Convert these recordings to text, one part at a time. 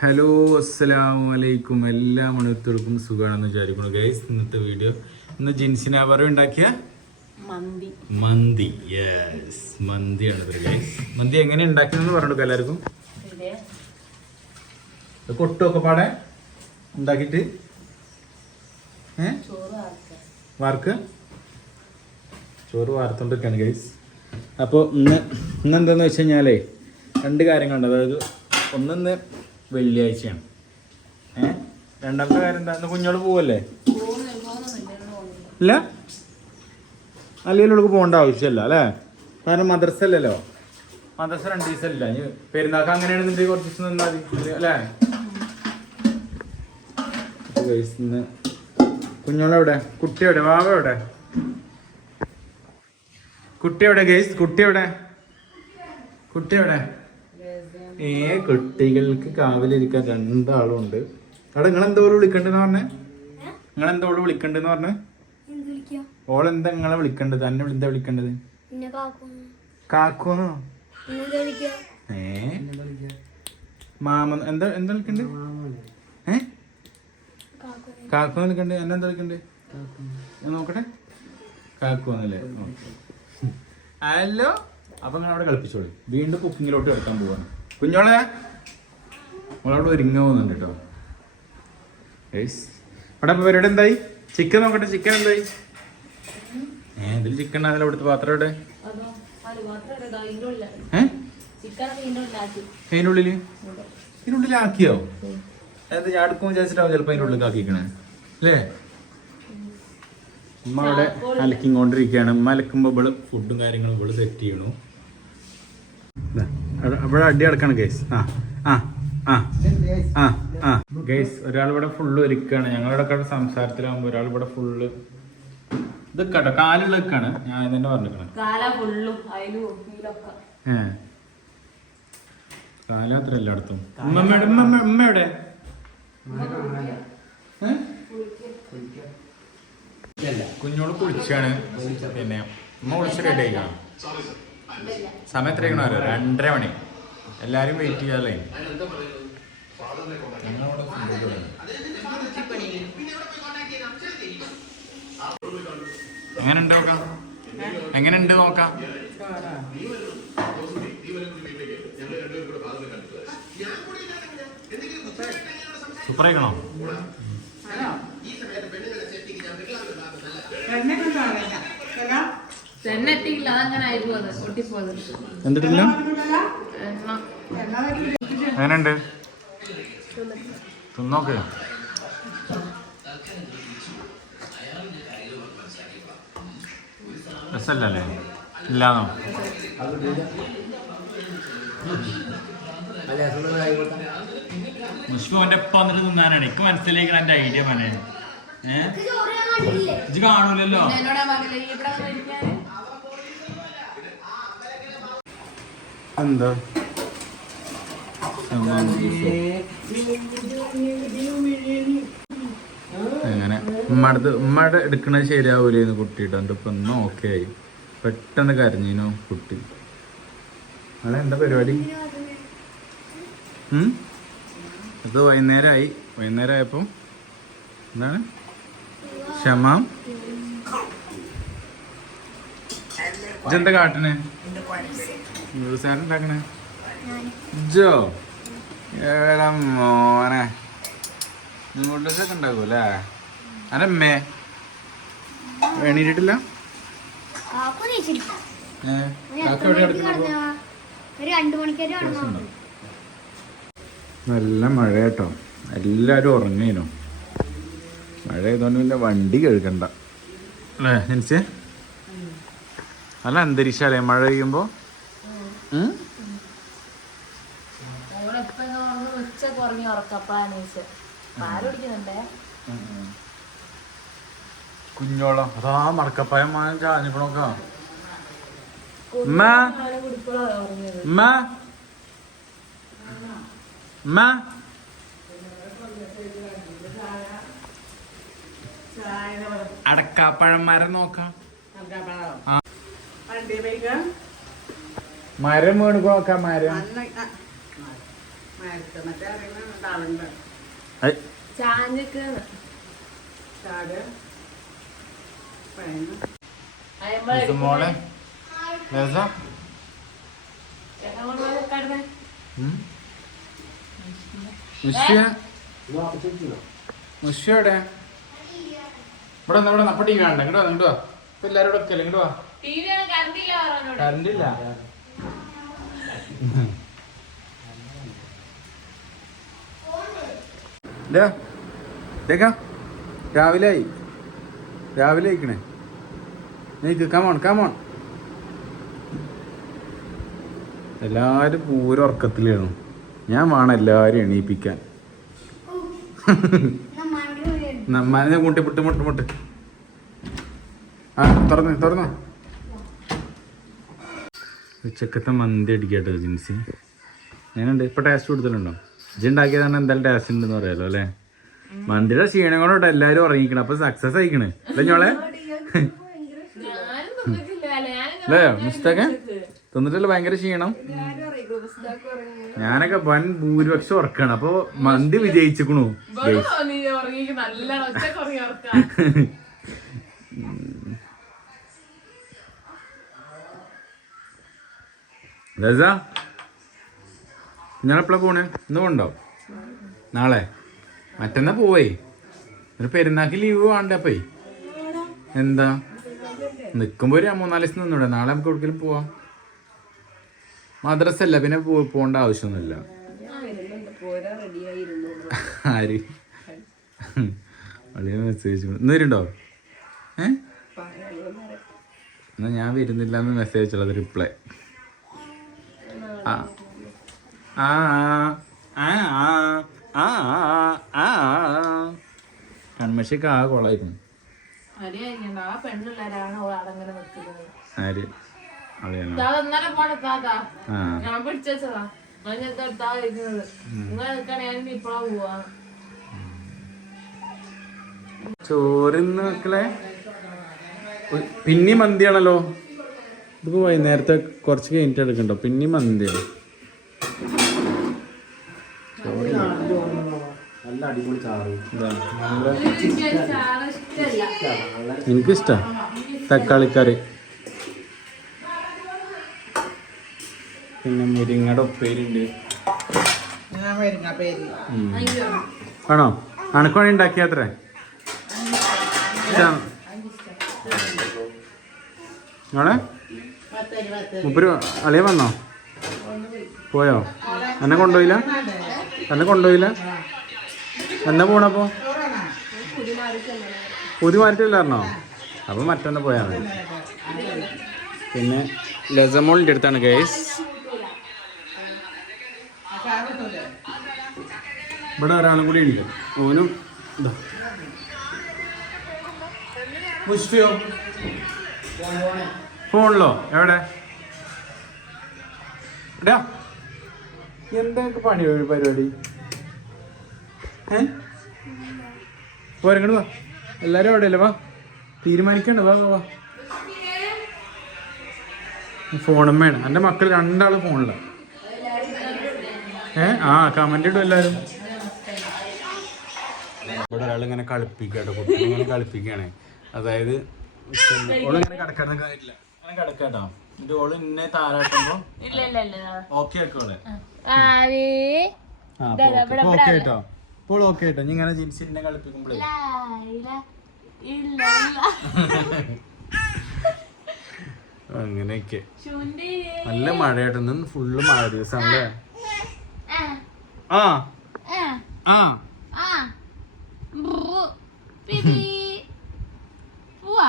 Hello അസ്സലാമു അലൈക്കും എല്ലാ മണിത്തർക്കും സുഖമാണെന്ന് വിചാരിക്കുന്നു. ഗൈസ് ഇന്നത്തെ വീഡിയോ ഇന്ന് ജിൻസിന് അവർ ഉണ്ടാക്കിയ? മന്തി. മന്തി. യെസ് മന്തിയാണ് ഇത് ഗൈസ് മന്തി എങ്ങനെ ഉണ്ടാക്കിയെന്ന് പറഞ്ഞു എല്ലാവർക്കും. കൊട്ടൊക്കെ കൊട്ടുമൊക്കെ പാടെ ഉണ്ടാക്കിയിട്ട്. ഏ? ചോറ് ആക്കുക വാർക്ക്? ചോറ് വാർത്തോണ്ടിരിക്കുകയാണ് ഗൈസ് അപ്പോൾ ഇന്ന് ഇന്ന് എന്താന്ന് വെച്ച് കഴിഞ്ഞാലേ രണ്ട് കാര്യങ്ങളുണ്ട്. അതായത് ഒന്നിന്ന് വെള്ളിയാഴ്ചയാണ്. ഏ? രണ്ടാമത്തെ കാര്യം എന്താ? ഇന്ന് കുഞ്ഞോൾ പോവല്ലേ? ഇല്ല? അല്ലെങ്കിൽ അവൾക്ക് പോകേണ്ട ആവശ്യമില്ല അല്ലേ? കാരണം മദ്രസ അല്ലല്ലോ. മദ്രസ രണ്ട് ദിവസം ഇല്ല ഇനി പെരുന്നാൾക്ക് അങ്ങനെയാണെന്നുണ്ടെങ്കിൽ കുറച്ച് ദിവസം നിന്നാൽ മതി. അല്ലേ? കുഞ്ഞോളെവിടെ കുട്ടി എവിടെ വാവ എവിടെ കുട്ടി എവിടെ ഗൈസ് കുട്ടി എവിടെ കുട്ടി എവിടെ ഏ കുട്ടികൾക്ക് കാവലിരിക്കാൻ രണ്ടാളും ഉണ്ട് അവിടെ നിങ്ങൾ എന്തോ വിളിക്കണ്ടെന്ന് പറഞ്ഞേ? നിങ്ങൾ എന്തോ വിളിക്കണ്ടെന്ന് പറഞ്ഞേ? ഓളെന്താ നിങ്ങളെ വിളിക്കണ്ടത്? അന്നെ എന്താ വിളിക്കണ്ടത്? കാക്കുന്നു ഏ? മാമ എന്താ എന്താ വിളിക്കണ്ടേ? ഏ? കാക്കോ വിളിക്കണ്ടേ? എന്നെ എന്താ വിളിക്കണ്ടേ? നോക്കട്ടെ. കാക്കുവാന്നല്ലേ ഹലോ? അപ്പൊ നിങ്ങൾ അവിടെ കളിപ്പിച്ചോളൂ. വീണ്ടും കുക്കിങ്ങിലോട്ട് കിടക്കാൻ പോവാണ്. കുഞ്ഞോളെ നമ്മളവിടെ ഒരുങ്ങ പോകുന്നുണ്ട് കേട്ടോ. അവിടെ പരിപാടി എന്തായി? ചിക്കൻ നോക്കട്ടെ ചിക്കൻ എന്തായി? ഏ ഇതിൽ ചിക്കൻ ആണല്ലോ അവിടുത്തെ പാത്രം ഇവിടെ അതോ അത് ആക്കിയോ അതായത് അതിനുള്ളിൽ ഇതിനുള്ളിലാക്കിയോ എന്താ ഞാൻ എടുക്കുമ്പോൾ വിചാരിച്ചിട്ടാവും ചിലപ്പോൾ അതിന്റെ ഉള്ളിൽ ആക്കിക്കണേ അല്ലേ ഉമ്മ അവിടെ അലക്കിക്കൊണ്ടിരിക്കുകയാണ്. ഉമ്മ അലക്കുമ്പോൾ ഇവൾ ഫുഡും കാര്യങ്ങളും ഇവൾ സെറ്റ് ചെയ്യണു. അവിടെ അടി അടക്കാണ് ഗൈസ് ആ ആ ആ ആ ആ. ഗൈസ് ഒരാൾ ഇവിടെ ഫുള്ള് ഒരുക്കാണ്. ഞങ്ങളുടെ ഒക്കെ സംസാരത്തിലാകുമ്പോൾ ഒരാൾ ഇവിടെ ഫുള്ള് ഇത് കേട്ടോ കാലുള്ള ഒക്കെയാണ് ഞാൻ തന്നെ പറഞ്ഞിരിക്കണം. ഏ. കാലം അത്ര എല്ലായിടത്തും. ഉമ്മമ്മയുടെ ഉമ്മമ്മ ഉമ്മയുടെ? കുഞ്ഞോട് കുളിച്ചാണ്. പിന്നെ ഉമ്മ കുളിച്ച് റെഡി ആയിക്കാണ്? സമയം എത്രയാണോ രണ്ടര മണി. എല്ലാരും വെയിറ്റ് ചെയ്യാല്ലേ. എങ്ങനെ ഉണ്ട് നോക്കാം? എങ്ങനെ ഉണ്ട് നോക്കാം? സൂപ്പർ ആയിക്കണോ? തന്നെ അതങ്ങനെ ഒട്ടിപ്പോയത് എന്തിട്ടില്ല എങ്ങനെയുണ്ട്? തിന്നോക്ക്. രസല്ലേ ഇല്ലാന്നോ? മുഷ്കുവിന്റെ ഒപ്പം വന്നിട്ട് തിന്നാനാണ്. എനിക്ക് മനസ്സിലേക്ക് എന്റെ ഐഡിയ പണേ ഏഹ് ഇത് കാണൂലല്ലോ. എന്താ അങ്ങനെ. ഉമ്മടുത്ത് ഉമ്മയുടെ എടുക്കണത് ശരിയാവൂലേന്ന് കുട്ടിയിട്ട്. എന്റെ ഇപ്പം ഇന്ന് ഓക്കെ ആയി. പെട്ടെന്ന് കരഞ്ഞിനു കുട്ടി. അതെ എന്താ പരിപാടി? അത് വൈകുന്നേരമായി വൈകുന്നേരം ആയപ്പോൾ എന്താണ്? ക്ഷമാം. ഇതെന്താ കാട്ടണേ? ന്യൂസാരം ഉണ്ടാക്കണേ ജോ ഏടാ മോനെ. നൂഡിൽസൊക്കെ ഉണ്ടാക്കും അല്ലേ അനമ്മേ എണീറ്റിട്ടില്ല? നല്ല മഴ കേട്ടോ എല്ലാവരും ഉറങ്ങിനു. മഴ ആയതുകൊണ്ട് പിന്നെ വണ്ടി കേൾക്കണ്ട. അല്ലേ? ജനിച്ചേ നല്ല അന്തരീക്ഷല്ലേ മഴ പെയ്യുമ്പോ? കുഞ്ഞോളം അതാ മടക്കപ്പായം വാങ്ങാൻ ചാഞ്ഞിക്കണോക്ക. ഉമ്മ. പാൽ കുടിക്കുമ്പോഴാണ് ഉറങ്ങിയത്. ഉമ്മ. ഉമ്മ. അടക്കാപ്പഴം മരം നോക്കാം. ആ. മരം വീണ് നോക്കാം മരം. മോളെ. ലത ഉം? മുഷ്യ മുഷ്യ എവിടെ? ഇവിടെ ഇവിടെ അപ്പൊ ടി വി കാണണ്ട? ഇങ്ങോട്ട് വാ ഇങ്ങോട്ട് വാ. ഇപ്പൊ എല്ലാരും ഇവിടെ വെക്കല്ലേ ഇങ്ങോട്ട് വാ ടി വി ആണ് കറണ്ടില്ല പറഞ്ഞോട് കറണ്ട് ഇല്ല രാവിലെ ആയി. രാവിലെ ആയിക്കണേ. നീക്ക് കമോൺ കമോൺ എല്ലാരും പൂരം ഉറക്കത്തിലായിരുന്നു. ഞാൻ വേണം എല്ലാരും എണീപ്പിക്കാൻ. നമ്മാനെ കൂട്ടി മുട്ട് മുട്ട് മുട്ട്. ആ തുറന്ന് തുറന്നോ. ഉച്ചക്കത്തെ മന്തി അടിക്കട്ടോ ജിൻസി. ഞാനുണ്ട് ഇപ്പൊ ടേസ്റ്റ് കൊടുത്തിട്ടുണ്ടോ ഇജ്ജ് ഉണ്ടാക്കിയതാണ് എന്തായാലും ടേസ്റ്റ് ഉണ്ടെന്ന് പറയാലോ അല്ലേ? മന്തിയുടെ ക്ഷീണം കൊണ്ടോട്ടെ എല്ലാരും ഉറങ്ങിക്കണം. അപ്പൊ സക്സസ് ആയിക്കണ്. അല്ലേ ഞോളെ? അല്ലേ? മിസ്റ്റേക്ക് തിന്നിട്ടല്ലേ ഭയങ്കര ക്ഷീണം. ഞാനൊക്കെ വൻ ഭൂരിപക്ഷം ഉറക്കാണ്. അപ്പൊ മന്തി വിജയിച്ചിക്കണു. രസ? ഞാൻ എപ്പോഴാ പോണേ? ഇന്ന് കൊണ്ടോ നാളെ? മറ്റന്നാ പോവേ. ഒരു പെരുന്നാക്ക് ലീവ് വേണ്ടപ്പേ എന്താ? നിൽക്കുമ്പോൾ ഒരു മൂന്നാൽ ദിവസം നിന്നൂടെ. നാളെ നമുക്ക് എവിടെക്കെങ്കിലും പോവാം. മദ്രസ അല്ല പിന്നെ പോകേണ്ട പോണ്ട ആവശ്യമൊന്നുമില്ല. ആര്? വളരെ മെസ്സേജ് ഇന്ന് വരുന്നുണ്ടോ? ഏ? എന്നാ ഞാൻ വരുന്നില്ല എന്ന് മെസ്സേജ് അയച്ചുള്ളത് റിപ്ലൈ ആ. ആ ആ ആ കൺമശിക്ക് കൊളായിരുന്നു ആര് ഞാൻ ചോറിന്ന് മക്കളെ ഉ- പിന്നി മന്തിയാണല്ലോ. ഇതിപ്പോ വൈകുന്നേരത്തെ കുറച്ച് കഴിഞ്ഞിട്ട് എടുക്കണ്ടോ. പിന്നെയും മന്തിയാണ് എനിക്കിഷ്ടാ. തക്കാളിക്കറി. പിന്നെ മുരിങ്ങയുടെ ഉപ്പേരിണ്ട്. ആണോ? അണക്കോണി ഉണ്ടാക്കിയാത്രേ? പത്തരി പത്തരി മുപ്പര് അളിയ വന്നോ? പോയോ? എന്നെ കൊണ്ടുപോയില്ല? എന്നെ കൊണ്ടുപോയില്ല? എന്നെ പോണപ്പോ പുതി മാറ്റില്ലായിരുന്നോ അപ്പൊ മറ്റൊന്ന് പോയാ മതി. പിന്നെ ലസമോളിന്റെ അടുത്താണ് ഗൈസ് ഇവിടെ ഒരാളും കൂടി ഉണ്ട്. ഓനും ഇതാ. മുഷ്ഫിയോ ഫോണിലോ എവിടെ? എടാ. എന്തൊക്കെ പണി പരിപാടി? ഏ? പോരങ്ങോട്ട് വാ. എല്ലാരും അവിടെ അല്ലേ വാ. തീരുമാനിക്കണ്ട. വാ വാ ഫോണും വേണം. എന്റെ മക്കൾ രണ്ടാളും ഫോണിലാണ് ഏ? ആ കമന്റ് ഇടും എല്ലാരും. ഇവിടെ ഒരാൾ ഇങ്ങനെ കളിപ്പിക്കാട്ടോ കുട്ടി. ഇങ്ങനെ കളിപ്പിക്കുകയാണേ അതായത് ഓളിങ്ങനെ കിടക്കാൻ കാര്യമില്ല. അങ്ങനെ കിടക്കാട്ടോ എന്നിട്ട് ഓൾ ഇന്നെ താരാട്ടുമ്പോ ഇല്ല ഇല്ല ഇല്ല. ഓക്കെ ആക്കോളെ ആവേ ആ. ഓക്കെ കേട്ടോ. ഇപ്പോൾ ഓക്കെ കേട്ടോ. നീ ഇങ്ങനെ ജിൻസിനെ കളിപ്പിക്കുമ്പോഴേ ഇല്ല ഇല്ല അങ്ങനെയൊക്കെ. ചുണ്ടി. നല്ല മഴയായിട്ട് ഇന്ന് ഫുള്ള് മഴ ദിവസമാണല്ലേ ആ. ആ. പോവാ.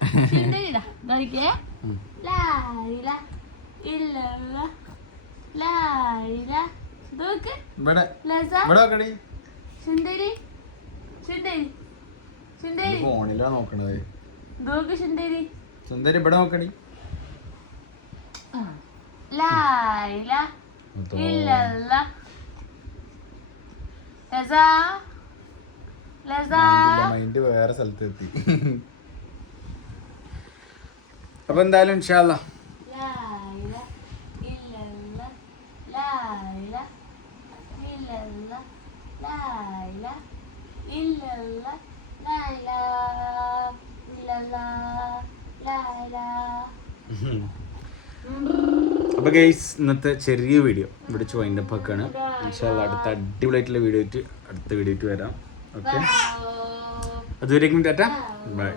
ചുണ്ടിടാ നോക്കിയേ? ഉം. ലായില ഇല്ല ലായില നോക്ക്. ഇവിടെ. ഇവിടെ നോക്കടി. സുന്ദരി സുന്ദരി സുന്ദരി ഫോണിലാ നോക്കണത്. നോക്ക് സുന്ദരി സുന്ദരി ഇവിടെ നോക്കടി. ലായില ഇല്ല ലസ. ലസ. മൈൻഡ് വേറെ സ്ഥലത്ത് എത്തി അപ്പൊ എന്തായാലും ഇൻഷാല്ല അപ്പൊ ഗൈസ് ഇന്നത്തെ ചെറിയ വീഡിയോ ഇവിടെ വൈൻഡപ്പ് ആക്കാണ്. ഇൻഷാല്ല അടുത്ത അടിപൊളിയായിട്ടുള്ള വീഡിയോ ആയിട്ട് അടുത്ത വീഡിയോ ആയിട്ട് വരാം. ഓക്കെ അതുവരേക്കും ടാറ്റ. ബൈ